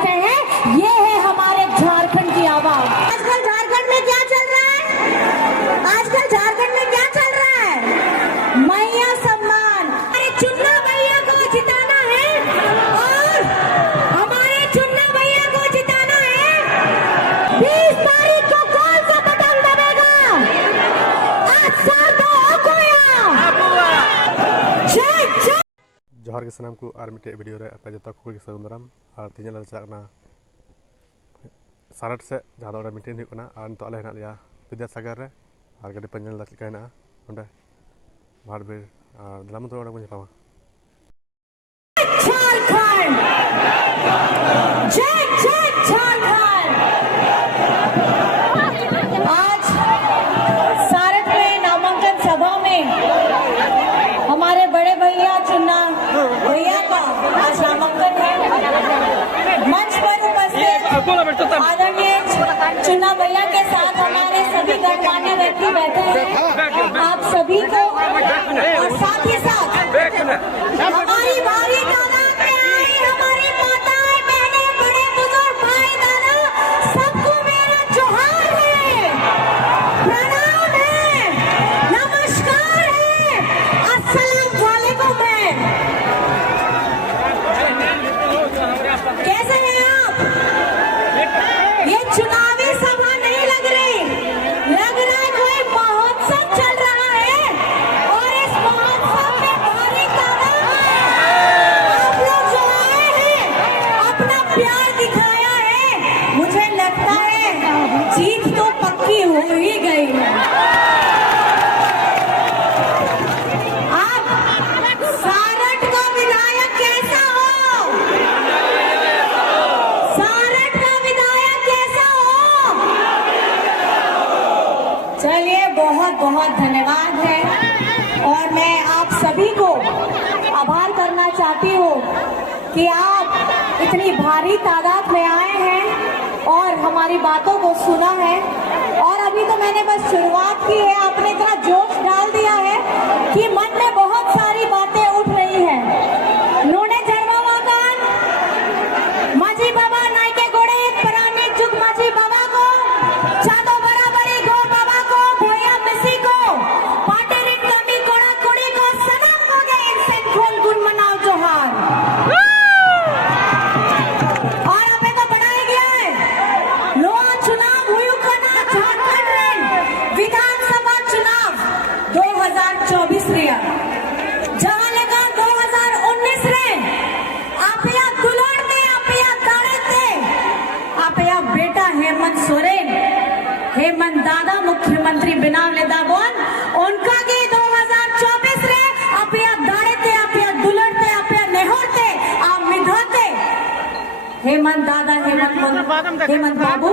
रखते हैं, ये है हमारे झारखंड की आवाज। आजकल झारखंड में क्या चल रहा है? आजकल झारखंड में क्या चल रहा है? मैया सम्मान। अरे चुन्ना भैया को जिताना है और हमारे चुन्ना भैया को जिताना है। 20 तारीख को कौन सा बटन दबेगा? आज साल तो हो गया। जोहार के सनाम को आर मिटे वीडियो रे अपे जता को सगुनदाराम और तीन चलना सारट से जहाँ मीटिंग होना और नित आले हेना लिया विद्यासागर रे और गाड़ी पंजन लगा हेना ओंडे भारबीर और दलाम तो ओडे को झारखंड जय जय झारखंड। आज सारट में नामांकन सभा में हमारे बड़े भैया चुन्ना भैया का आज नामांकन है। मंच पर उपस्थित आदरणीय चुन्ना भैया के साथ हमारे सभी गणमान्य व्यक्ति बैठे हैं। आप सभी को और साथ ही साथ हमारी भारी तादाद में आई हमारी माताएं बहनें बड़े बुजुर्ग भाई दादा सबको मेरा जोहार है, प्रणाम है, नमस्कार है, अस्सलाम वालेकुम है। कैसे हैं आप? ये चुनावी सभा नहीं लग रही, लग रहा है कोई महोत्सव चल रहा है और इस महोत्सव में भारी तादाद आप लोग जो आए हैं अपना प्यार दिखाया है। मुझे लगता है जीत तो पक्की हो ही गई है। आप सारट का विधायक कैसा हो? सारट का विधायक कैसा हो? चलिए बहुत बहुत धन्यवाद है और मैं आप सभी को आभार करना चाहती हूँ कि आप इतनी भारी तादाद में आए हैं और हमारी बातों को सुना है। और अभी तो मैंने बस शुरुआत की है, आपने इतना जोश डाल दिया है कि मन में बहुत सारी बातें उठ रही हैं। नोने जरवा वाकान माझी बाबा नायके गोड़े परानी जुग माझी बाबा को चादो बराबरी गो बाबा को भैया मिसी को पाटेरिन कमी कोड़ा कुड़ी को सनम हो गए इनसे खून गुन मनाओ जोहार। और हमें तो बनाया गया है लोहा चुनाव हुई करना झारखंड में विधानसभा चुनाव 2024 रिया जहां लगा 2019 रे आप या दुलारते आप या ताड़ते आप या बेटा हेमंत सोरेन हेमंत दादा मुख्यमंत्री बिनावले दागोन उनका के 2024 रे आप या दाड़ते आप या दुलड़ते आप या नेहोरते आप मिधाते हेमंत दादा हेमंत बाबू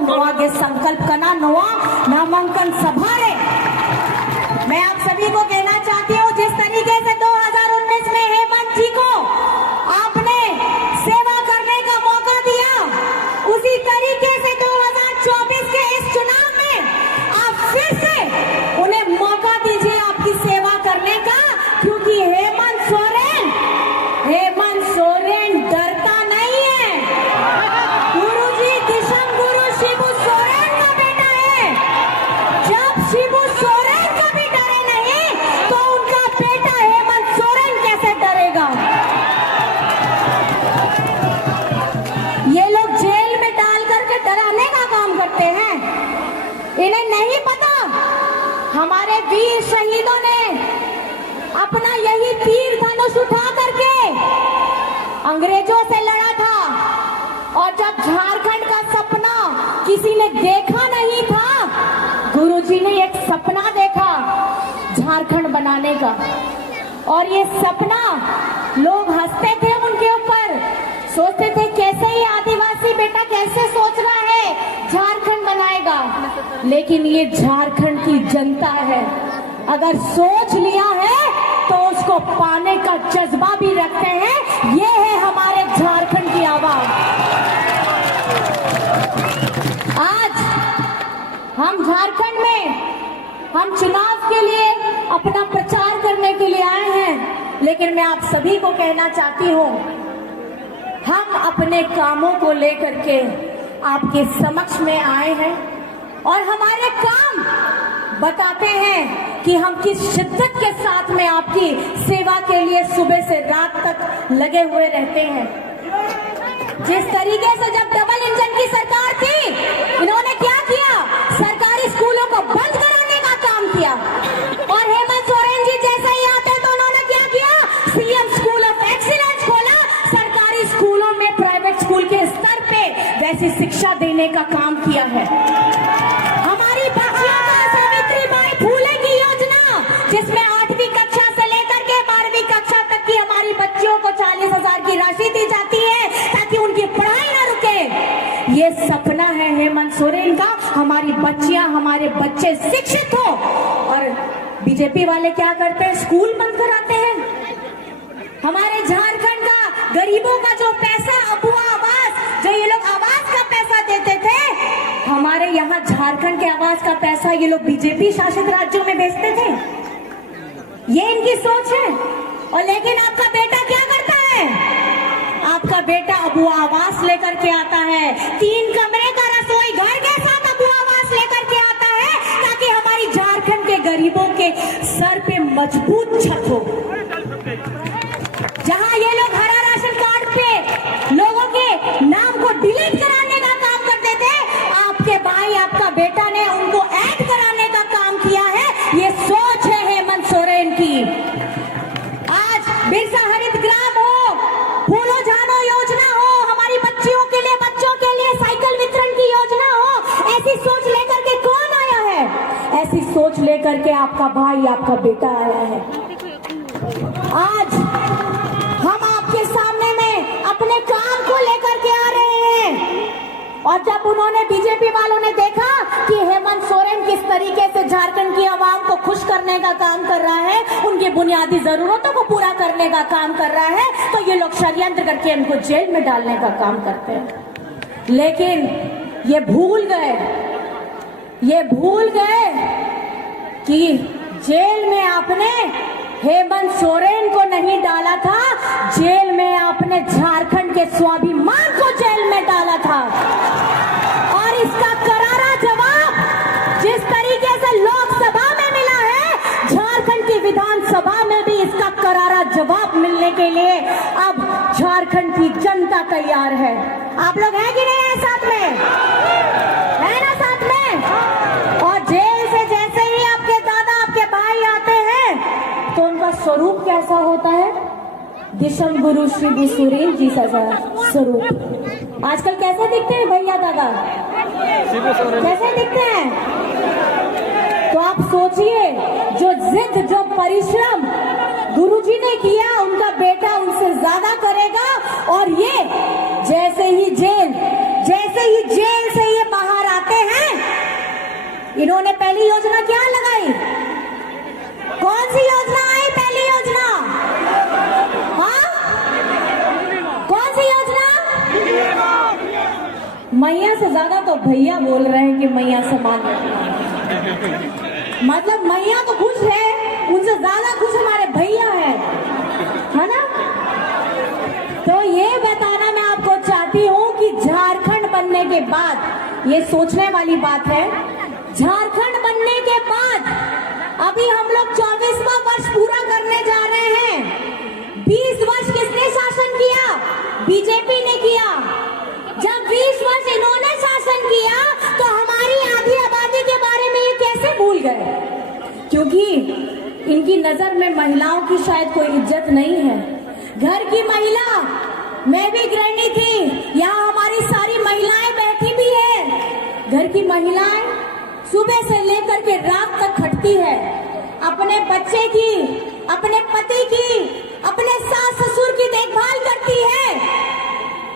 नोआ के संकल्प करना नोआ नामांकन सभा रे मैं आप सभी को कहना चाहती हूँ जिस तरीके से 2019 में हेमंत जी को आपने सेवा करने का मौका दिया उसी तरीके से 2024 के इस चुनाव में आप फिर से उन्हें मौका दीजिए आपकी सेवा करने का, क्योंकि हेमंत सोरेन डरता नहीं है। गुरुजी दिशम गुरु शिबू सोरेन का बेटा है। जब शिबू सोरेन कभी डरे नहीं तो उनका बेटा हेमंत सोरेन कैसे डरेगा? ये लोग जेल में डाल करके डराने का काम करते हैं। इन्हें नहीं पता हमारे वीर शहीदों ने अपना यही तीर धनुष उठा करके अंग्रेजों से लड़ा था और जब झारखंड का सपना किसी ने देखा नहीं था, गुरुजी ने एक सपना देखा झारखंड बनाने का और ये सपना लोग हंसते थे उनके ऊपर, सोचते थे कैसे ये आदिवासी बेटा कैसे सोच रहा है झारखंड बनाएगा, लेकिन ये झारखंड की जनता है, अगर सोच लिया है तो उसको पाने का जज्बा भी रखते हैं। ये है हमारे झारखंड की आवाज। आज हम झारखंड में हम चुनाव के लिए अपना प्रचार करने के लिए आए हैं, लेकिन मैं आप सभी को कहना चाहती हूँ हम अपने कामों को लेकर के आपके समक्ष में आए हैं और हमारे काम बताते हैं कि हम किस शिद्दत के साथ में आपकी सेवा के लिए सुबह से रात तक लगे हुए रहते हैं। जिस तरीके से जब डबल इंजन की सरकार थी, इन्होंने क्या किया, सरकारी स्कूलों को बंद कराने का काम किया। और हेमंत सोरेन जी जैसे ही आते तो उन्होंने क्या किया, सीएम स्कूल ऑफ एक्सीलेंस खोला, सरकारी स्कूलों में प्राइवेट स्कूल के स्तर पे वैसी शिक्षा देने का काम किया है। हमारी बच्चियों को सावित्रीबाई फूले की योजना, जिसमें 8वीं कक्षा से लेकर के 12वीं कक्षा तक की हमारी बच्चियों को 40,000 की राशि दी जाती है ताकि उनकी पढ़ाई ना रुके। ये सपना है हेमंत सोरेन का, हमारी बच्चियां, हमारे बच्चे शिक्षित हो। और बीजेपी वाले क्या करते हैं, स्कूल बंद कराते हैं। हमारे झारखंड का गरीबों का जो पैसा, अबुआ आवास, जो ये लोग आवास का पैसा देते थे, हमारे यहाँ झारखंड के आवास का पैसा ये लोग बीजेपी शासित राज्यों में भेजते थे। ये इनकी सोच है। और लेकिन आपका बेटा क्या करता है, आपका बेटा अबुआ आवास लेकर के आता है, 3 कमरे का रसोई घर के साथ अबुआ आवास लेकर के आता है ताकि हमारी झारखंड के गरीबों के सर पे मजबूत छत हो। जहां ये लोग हरा राशन कार्ड पे लोगों के नाम को डिलीट कराने का काम करते थे, आपके भाई, आपका बेटा ने उनको ऐड कराने का काम किया है। ये सोच है हेमंत सोरेन की। आज बिरसा हरित ग्राम हो, फूलो झानो योजना हो, हमारी बच्चियों के लिए, बच्चों के लिए साइकिल वितरण की योजना हो, ऐसी सोच लेकर के कौन आया है? ऐसी सोच लेकर के आपका भाई, आपका बेटा आया है। आज हम आपके सामने में अपने काम को लेकर के आ रहे हैं। और जब उन्होंने, बीजेपी वालों ने देखा कि हेमंत सोरेन किस तरीके से झारखंड की आवाम को खुश करने का काम कर रहा है, उनकी बुनियादी जरूरतों को पूरा करने का काम कर रहा है, तो ये लोग षड्यंत्र करके इनको जेल में डालने का काम करते हैं। लेकिन ये भूल गए कि जेल में आपने हेमंत सोरेन को नहीं डाला था, जेल में आपने झारखंड के स्वाभिमान को जेल में डाला था। और इसका करारा जवाब जिस तरीके से लोकसभा में मिला है, झारखंड की विधानसभा में भी इसका करारा जवाब मिलने के लिए अब झारखंड की जनता तैयार है। आप लोग हैं कि नहीं है साथ में? है ना साथ में? और जेल से जैसे ही आपके दादा, आपके भाई आते हैं तो उनका स्वरूप कैसा होता है? दिशम गुरु श्री गुरुसुरेन जी सा स्वरूप। आजकल कैसे दिखते हैं भैया दादा? कैसे दिखते हैं? तो आप सोचिए, जो जिद, जो परिश्रम गुरुजी ने किया, उनका बेटा उनसे ज्यादा करेगा। और ये जैसे ही जेल से ये बाहर आते हैं, इन्होंने पहली योजना क्या लगाई? कौन सी योजना आई? पहली योजना, हाँ, कौन सी योजना? मैया से ज्यादा तो भैया बोल रहे हैं कि मैया समान। मतलब मैया तो खुश है, उनसे ज्यादा खुश हमारे भैया है ना? तो ये बताना मैं आपको चाहती हूँ कि झारखंड बनने के बाद, ये सोचने वाली बात है, झारखंड बनने के बाद अभी हम लोग 24वां वर्ष पूरा करने जा रहे हैं। 20 वर्ष किसने शासन किया? बीजेपी ने किया। जब 20 वर्ष इन्होंने शासन किया तो हमारी आधी आबादी के बारे में ये कैसे भूल गए? क्योंकि इनकी नजर में महिलाओं की शायद कोई इज्जत नहीं है। घर की महिला, मैं भी गृहिणी थी, यहाँ हमारी सारी महिलाएं बैठी भी है। घर की महिलाएं सुबह से लेकर के रात तक खटती है, अपने बच्चे की, अपने पति की, अपने सास ससुर की देखभाल करती है।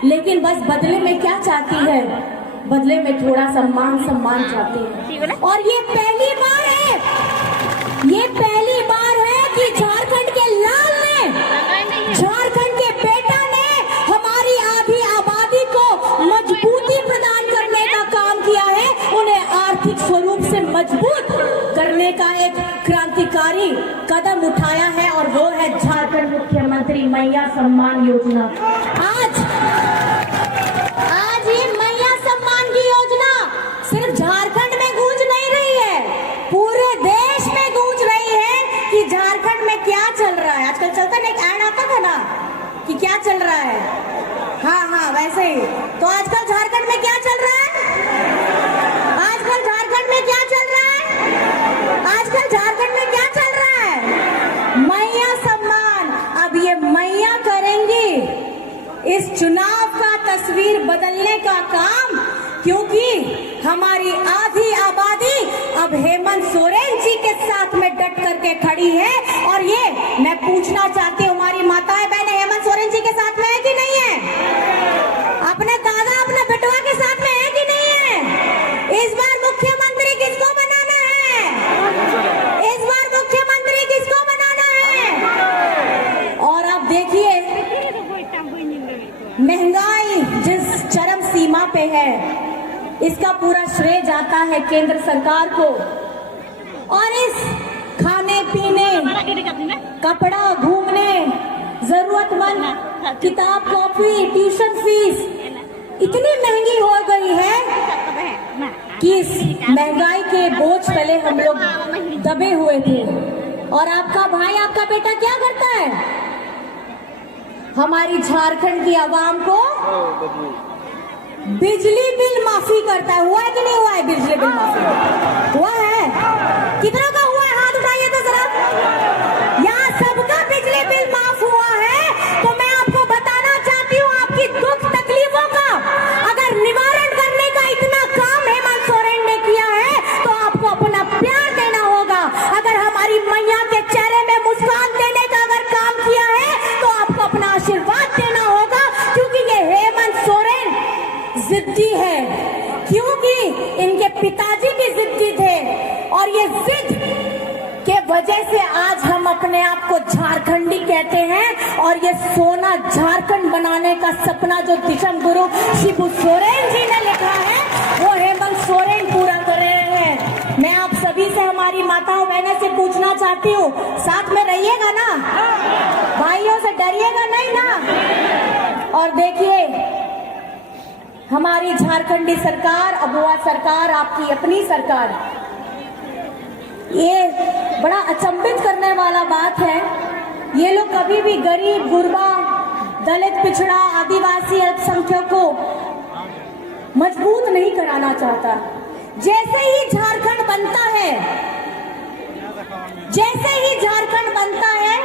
लेकिन बस बदले में क्या चाहती है? बदले में थोड़ा सम्मान चाहती है। और ये पहली बार है कि झारखंड के लाल ने, झारखंड के बेटा ने हमारी आधी आबादी को मजबूती प्रदान करने का काम किया है, उन्हें आर्थिक स्वरूप से मजबूत करने का एक क्रांतिकारी कदम उठाया है, और वो है झारखंड मुख्यमंत्री मैया सम्मान योजना। आज वैसे ही। तो आजकल झारखंड में क्या चल रहा है? आजकल झारखंड में क्या चल रहा है? आजकल झारखंड में क्या चल रहा है? मैया सम्मान। अब ये मैया करेंगी इस चुनाव का तस्वीर बदलने का काम, क्योंकि हमारी आधी आबादी अब हेमंत सोरेन जी के साथ में डट करके खड़ी है। और ये मैं पूछना चाहती हूँ, हमारी माताएं बहनें हेमंत सोरेन जी के साथ में है कि नहीं है? अपने दादा अपने बेटवा के साथ में है कि नहीं है? इस बार मुख्यमंत्री किसको बनाना है? इस बार मुख्यमंत्री किसको बनाना है? और अब देखिए महंगाई जिस चरम सीमा पे है, इसका पूरा श्रेय जाता है केंद्र सरकार को। और इस खाने पीने, कपड़ा, घूमने, जरूरतमंद किताब, कॉपी, ट्यूशन फीस इतनी महंगी हो गई है कि इस महंगाई के बोझ तले हम लोग दबे हुए थे। और आपका भाई, आपका बेटा क्या करता है? हमारी झारखंड की आवाम को बिजली बिल माफी करता है। हुआ है कि नहीं हुआ है बिजली बिल माफी? हुआ है? कितना का हुआ है? हाथ उठाइए तो जरा। यहाँ सबका बिजली बिल माफ हुआ है। तो मैं आपको बताना चाहती हूँ, आपकी दुख तकलीफों का अगर निवारण करने का इतना काम हेमंत सोरेन ने किया है, तो आपको अपना प्यार देना होगा। अगर हमारी मैया के चेहरे में मुस्कान देने का अगर काम किया है, तो आपको अपना आशीर्वाद देना होगा, क्योंकि ये हेमंत सोरेन जिद्दी है, क्योंकि इनके पिताजी भी जिद्दी थे। और ये जिद के वजह से आज हम अपने आप को झारखंडी कहते हैं। और ये सोना झारखंड बनाने का सपना जो दिशम गुरु शिबू सोरेन जी ने लिखा है, वो हेमंत सोरेन पूरा कर रहे हैं। मैं आप सभी से, हमारी माताओं बहनों से पूछना चाहती हूँ, साथ में रहिएगा ना? भाइयों से डरिएगा नहीं ना? और देखिए हमारी झारखंडी सरकार, अबुआ सरकार, आपकी अपनी सरकार, ये बड़ा अचंभित करने वाला बात है। ये लोग कभी भी गरीब, गुरबा, दलित, पिछड़ा, आदिवासी, अल्पसंख्यक को मजबूत नहीं कराना चाहता। जैसे ही झारखंड बनता है, जैसे ही झारखंड बनता है,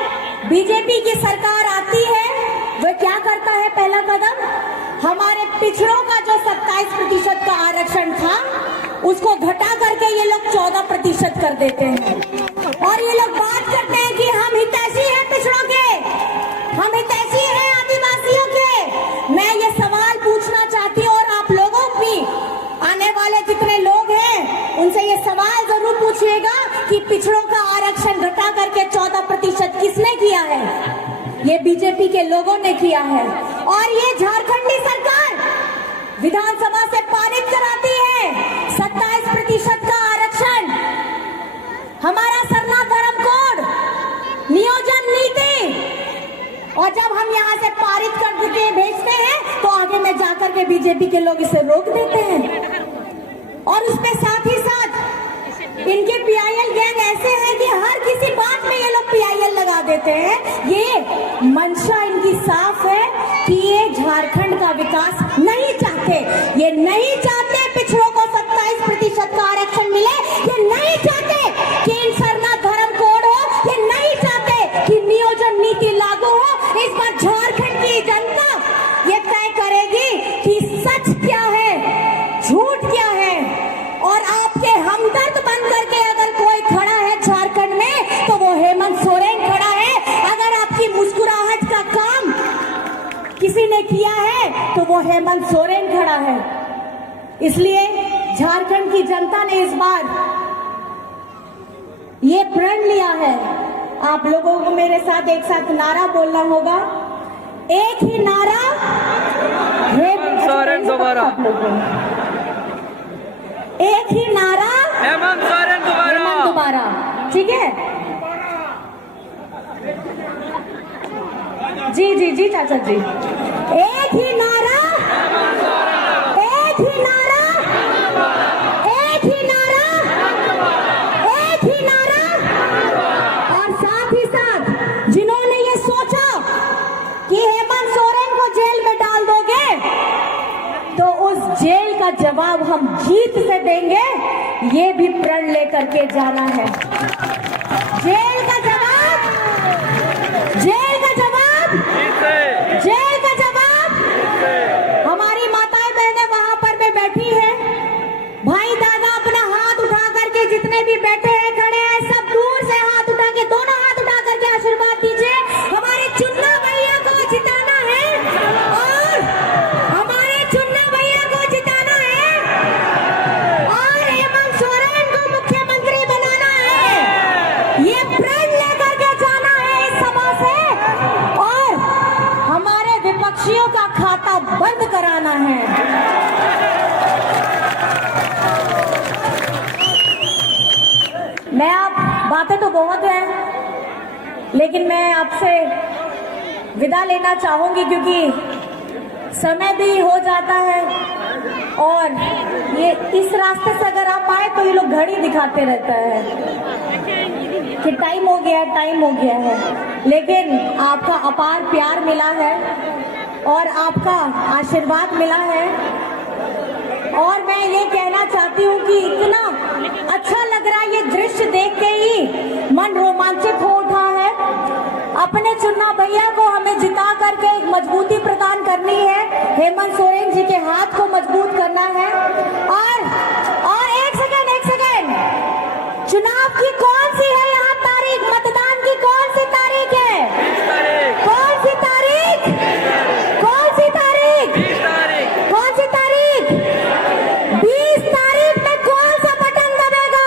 बीजेपी की सरकार आती है, वह क्या करता है? पहला कदम, हमारे पिछड़ों का जो 27% का आरक्षण था, उसको घटा करके ये लोग 14% कर देते हैं। और ये लोग बात करते हैं कि हम हितैषी हैं पिछड़ों के, हम हितैषी हैं आदिवासियों के। मैं ये सवाल पूछना चाहती हूँ, और आप लोगों भी, आने वाले जितने लोग हैं, उनसे ये सवाल जरूर पूछिएगा कि पिछड़ों का आरक्षण घटा करके 14% किसने किया है? ये बीजेपी के लोगों ने किया है। और ये झारखंडी सरकार विधानसभा से पारित कराती है 27% का आरक्षण। हमारा सरना धर्म कोड, नियोजन नीति, और जब हम यहाँ से पारित करके भेजते हैं, तो आगे में जाकर के बीजेपी के लोग इसे रोक देते हैं। और उसके साथ ही साथ इनके पीआईएल गैंग ऐसे हैं कि हर किसी बात में ये लोग पीआईएल लगा देते हैं। ये मंशा इनकी साफ है कि ये झारखंड का विकास नहीं चाहते। ये नहीं चाहते पिछड़ों को 27% का आरक्षण मिले। ये नहीं चाहते कि इन सरना धर्म कोड हो। ये नहीं चाहते कि नियोजन नीति लागू हो। इस बार झारखंड की जनता ये तय करेगी कि सच क्या है, झूठ क्या है। और आपके हमदर्द बन करके अगर कोई खड़ा है झारखंड में, तो वो हेमंत सोरेन खड़ा है। अगर आपकी मुस्कुराहट का काम किसी ने किया है, तो वो हेमंत सोरेन खड़ा है। इसलिए झारखंड की जनता ने इस बार ये प्रण लिया है। आप लोगों को मेरे साथ एक साथ नारा बोलना होगा, एक ही नारा, हेमंत सोरेन दोबारा। एक ही नारा, हेमंत सोरेन दोबारा। ठीक है जी जी जी चाचा जी। एक ही नारा, एक ही नारा, एक ही नारा, एक ही नारा। और साथ ही साथ जिन्होंने ये सोचा कि हेमंत सोरेन को जेल में डाल दोगे, का जवाब हम जीत से देंगे, ये भी प्रण लेकर के जाना है। जेल का जवाब, जेल का जवाब, जेल का जवाब। हमारी माताएं बहनें वहां पर में बैठी है, भाई दादा अपना हाथ उठा करके, जितने भी बैठे हैं खड़े हैं, सब दूर से हाथ उठा के, दोनों हाथ उठा करके आशीर्वाद दीजिए। हमारे चुन्ना भैया को जिताना है और हमारे चुन्ना भैया को जिताना है और हेमंत सोरेन को मुख्यमंत्री बनाना है। ये प्रण लेकर के जाना है इस सभा से और हमारे विपक्षियों का खाता बंद कराना है। मैं आप बातें तो बहुत हैं, लेकिन मैं आपसे विदा लेना चाहूंगी क्योंकि समय भी हो जाता है और ये इस रास्ते से अगर आप आए तो ये लोग घड़ी दिखाते रहता है कि टाइम हो गया, टाइम हो गया है, लेकिन आपका अपार प्यार मिला है और आपका आशीर्वाद मिला है और मैं ये कहना चाहती हूँ कि इतना अच्छा लग रहा है, ये दृश्य देख के ही मन रोमांचित हो उठा है। अपने चुन्ना भैया को हमें जिता करके एक मजबूती प्रदान करनी है, हेमंत सोरेन जी के हाथ को मजबूत करना है और एक सेकेंड, चुनाव की कौन सी है यहाँ तारीख, मतदान की कौन सी तारीख है, कौन सी तारीख, कौन सी तारीख, कौन सी तारीख, 20 तारीख में कौन सा बटन दबेगा,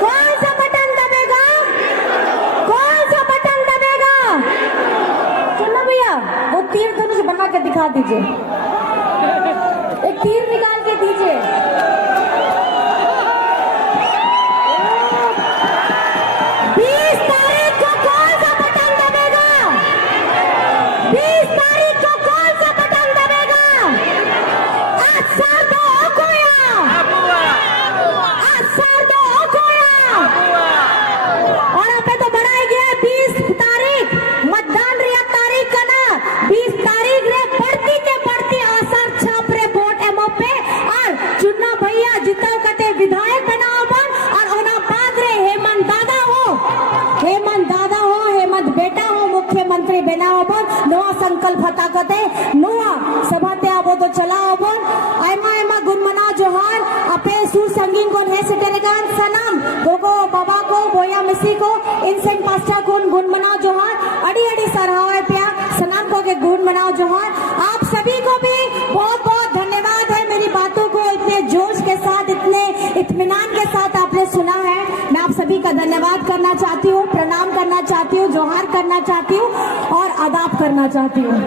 कौन सा बटन दबेगा, कौन सा बटन दबेगा। चलो भैया वो तीर धनुष बना के दिखा दीजिए, एक तीर निकाल के दीजिए। 20 तारीख को कौन सा बटन दबेगा, 20 तारीख को कौन सा बटन दबेगा। असर दो कोया, असर दो कोया। और अब तो बढ़ाई गया 20 तारीख मतदान रिया तारीख का ना, 20 तारीख रे बढ़ती के बढ़ती असर छाप रे वोट एमओ पे और चुन्ना भैया जिताओ कते विधायक बनाओ बन और ओना बाद रे हेमंत दादा हो, हेमंत दादा हो, हेमंत बेटा हो, मुख्यमंत्री बनाओ बन, नवा संकल्प हता कते नवा सभाते आबो तो चलाओ बन। आयमा आयमा गुणमना जोहार अपे सुर संगीन कोन है सिटेरगान सनम गोगो बाबा को बोया मिसी को इनसेन पास्टा कोन गुणमना जोहार अड़ी अड़ी सराहो है प्या सनम को के गुणमना जोहार। आप सभी को भी बहुत बहुत धन्यवाद है, मेरी बातों को इतने जोश के साथ, इतने इत्मीनान के साथ आपने सुना है। मैं आप सभी का धन्यवाद करना चाहती हूँ, प्रणाम करना चाहती हूँ, जोहार करना चाहती हूँ और आदाब करना चाहती हूँ।